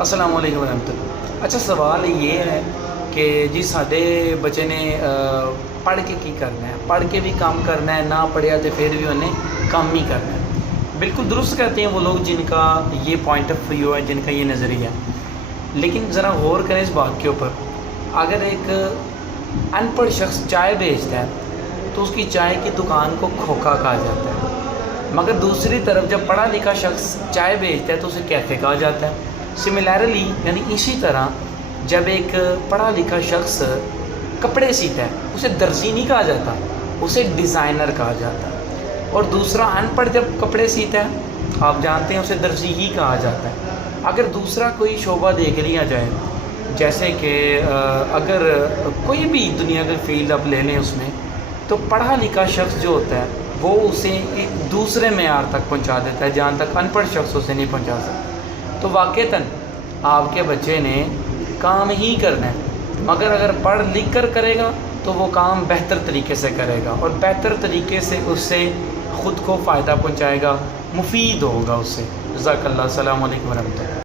अस्सलाम वालेकुम रहमतुल्लाह। अच्छा सवाल ये है कि जी साडे बच्चे ने पढ़ के की करना है, पढ़ के भी काम करना है, ना पढ़िया तो फिर भी उन्हें काम ही करना है। बिल्कुल दुरुस्त कहते हैं वो लोग जिनका ये पॉइंट ऑफ व्यू है, जिनका ये नज़रिया है। लेकिन ज़रा गौर करें इस बात के ऊपर, अगर एक अनपढ़ शख्स चाय बेचता है तो उसकी चाय की दुकान को खोखा कहा जाता है, मगर दूसरी तरफ जब पढ़ा लिखा शख्स चाय बेचता है तो उसे कैफ़े कहा जाता है। सिमिलरली यानी इसी तरह जब एक पढ़ा लिखा शख्स कपड़े सीता है उसे दर्जी नहीं कहा जाता, उसे डिज़ाइनर कहा जाता है। और दूसरा अनपढ़ जब कपड़े सीता है आप जानते हैं उसे दर्जी ही कहा जाता है। अगर दूसरा कोई शोबा देख लिया जाए, जैसे कि अगर कोई भी दुनिया का फील्ड आप ले लें, उसमें तो पढ़ा लिखा शख्स जो होता है वो उसे एक दूसरे मेयार तक पहुंचा देता है जहाँ तक अनपढ़ शख्स उसे नहीं पहुंचा सकता। तो वाक़तन आपके बच्चे ने काम ही करना है, मगर अगर पढ़ लिख कर करेगा तो वो काम बेहतर तरीके से करेगा और बेहतर तरीके से उससे ख़ुद को फ़ायदा पहुंचाएगा, मुफीद होगा उससे। जज़ाकल्लाह। अस्सलामु अलैकुम वरहमतुल्लाह।